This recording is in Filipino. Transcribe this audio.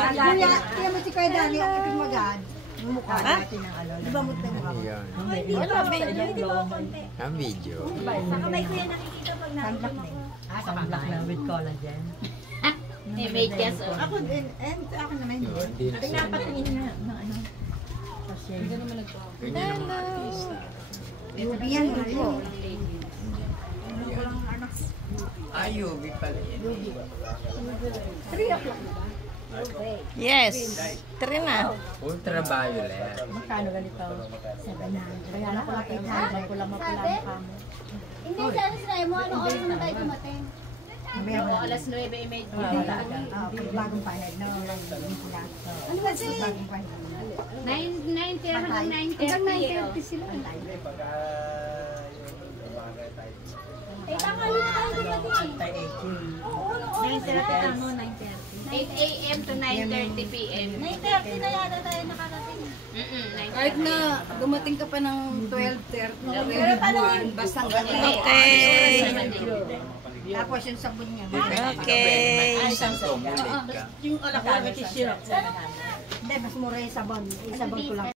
Kaya mo si Kuya Dani, ang ipin mo agad. Yung mukha natin ng ano. Di ba mutang mo? Hindi ba konti? Ang video. Sa kamay ko yan nakikita pag nakakulong ako. Sa black na with collagen. Made yes. Ako din, and ako naman hindi. Tingnan patingin nga ng ano. Ganyan naman artista. Ruby yan, Ruby. Ay, Yubi pala yan. 3 o'clock na ba? Yes. 3 na. Ultraviolet. Magkano ganito? 700. Kaya na ko lang 800. Pula mapula ang kamo. Hindi, sana sinabi mo, ano oras naman tayo dumating? Mamaya ko Alas 9:30. Wala agad. bagong panel. No, hindi sila. Ano kasi? Bagong panel. 9:30 hanggang 9:30 sila. Eh, tanghali na tayo dumating. Oo, ano oras na? 8 a.m. to 9:30 p.m. 9:30 na yata tayo nakarating. Kahit na dumating ka pa ng 12:30, basta Okay. tapos yung sabon niya. Okay. Yung alak ko na sisirap. Hindi, mas mura yung sabon. Yung sabon ko lang.